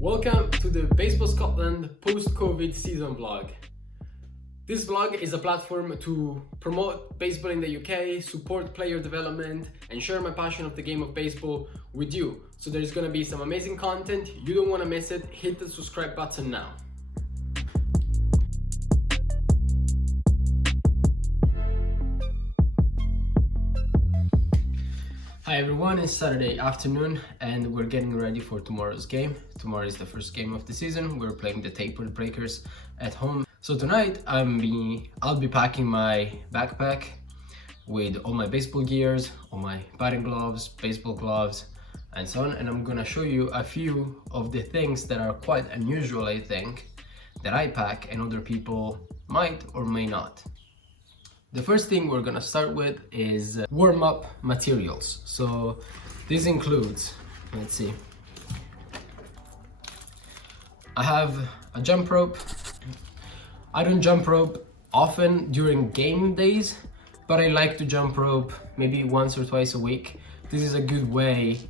Welcome to the Baseball Scotland post-COVID season vlog. This vlog is a platform to promote baseball in the UK, support player development, and share my passion of the game of baseball with you. So there's gonna be some amazing content, you don't wanna miss it, hit the subscribe button now. Hi everyone, it's Saturday afternoon and we're getting ready for tomorrow's game. Tomorrow is the first game of the season. We're playing the Tapered Breakers at home. So tonight I'll be packing my backpack with all my baseball gears, all my batting gloves, baseball gloves, and so on. And I'm gonna show you a few of the things that are quite unusual, I think, that I pack and other people might or may not. The first thing we're gonna start with is warm-up materials. So this includes, let's see, I have a jump rope. I don't jump rope often during game days, but I like to jump rope maybe once or twice a week. This is a good way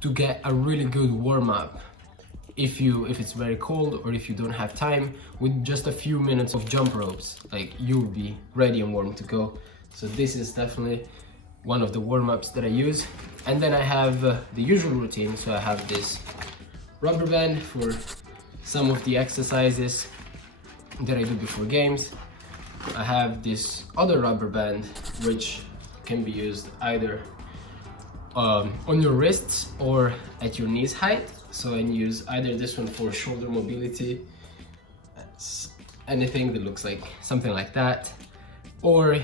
to get a really good warm-up if it's very cold or if you don't have time. With just a few minutes of jump ropes, like, you'll be ready and warm to go. So this is definitely one of the warm-ups that I use. And then I have the usual routine. So I have this rubber band for some of the exercises that I do before games. I have this other rubber band which can be used either on your wrists or at your knees height. So I use either this one for shoulder mobility, anything that looks like something like that, or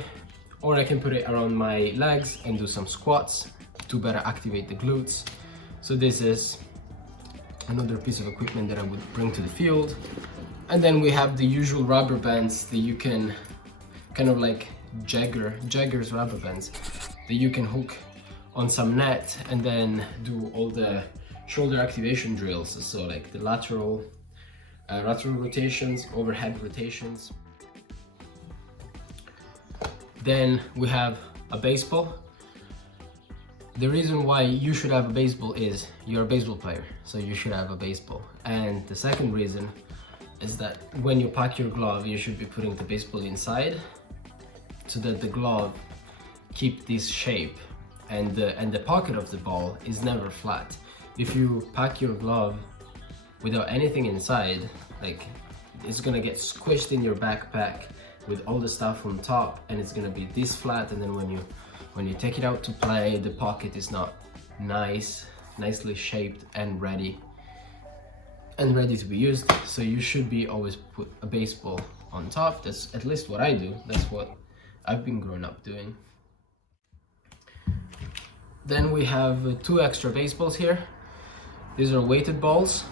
I can put it around my legs and do some squats to better activate the glutes. So this is another piece of equipment that I would bring to the field. And then we have the usual rubber bands that you can kind of like Jagger's rubber bands that you can hook on some net and then do all the shoulder activation drills, so like the lateral rotations, overhead rotations. Then we have a baseball. The reason why you should have a baseball is you're a baseball player, so you should have a baseball. And the second reason is that when you pack your glove, you should be putting the baseball inside so that the glove keep this shape and the pocket of the ball is never flat. If you pack your glove without anything inside, like, it's gonna get squished in your backpack with all the stuff on top, and it's gonna be this flat. And then when you take it out to play, the pocket is not nicely shaped and ready to be used. So you should be always put a baseball on top. That's at least what I do. That's what I've been growing up doing. Then we have two extra baseballs here. These are weighted balls,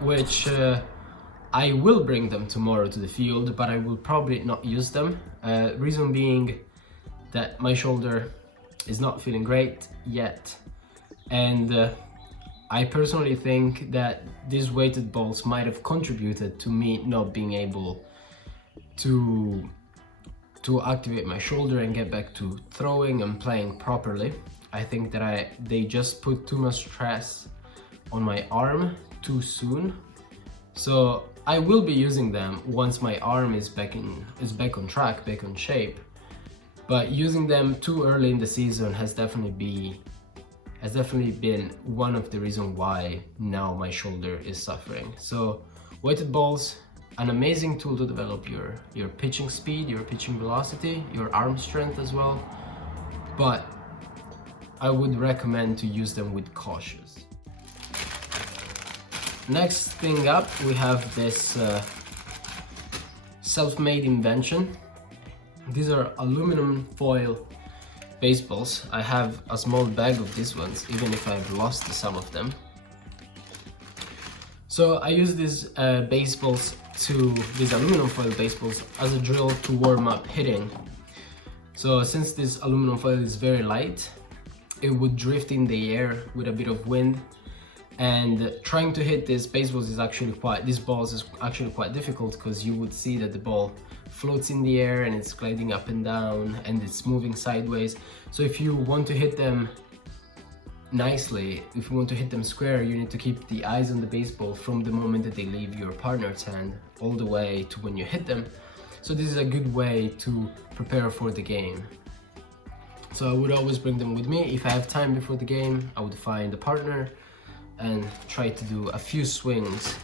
which I will bring them tomorrow to the field, but I will probably not use them. Reason being that my shoulder is not feeling great yet, and I personally think that these weighted balls might have contributed to me not being able to activate my shoulder and get back to throwing and playing properly. I think that they just put too much stress on my arm too soon. So I will be using them once my arm is back on track, back on shape. But using them too early in the season has definitely been one of the reasons why now my shoulder is suffering. So weighted balls, an amazing tool to develop your pitching speed, your pitching velocity, your arm strength as well. But I would recommend to use them with caution. Next thing up, we have this self-made invention. These are aluminum foil baseballs. I have a small bag of these ones, even if I've lost some of them. So I use these these aluminum foil baseballs as a drill to warm up hitting. So since this aluminum foil is very light, it would drift in the air with a bit of wind, and trying to hit these balls is actually quite difficult, because you would see that the ball floats in the air and it's gliding up and down and it's moving sideways. So if you want to hit them nicely, if you want to hit them square, you need to keep the eyes on the baseball from the moment that they leave your partner's hand all the way to when you hit them. So this is a good way to prepare for the game. So I would always bring them with me. If I have time before the game, I would find a partner and try to do a few swings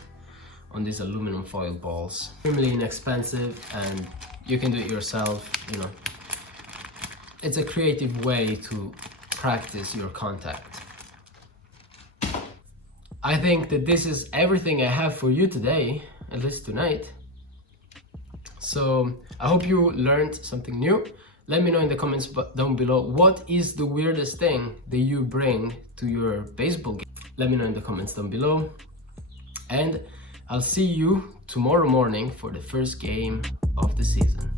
on these aluminum foil balls. Extremely inexpensive and you can do it yourself, you know. It's a creative way to practice your contact. I think that this is everything I have for you today, at least tonight. So I hope you learned something new. Let me know in the comments down below, what is the weirdest thing that you bring to your baseball game? Let me know in the comments down below. And I'll see you tomorrow morning for the first game of the season.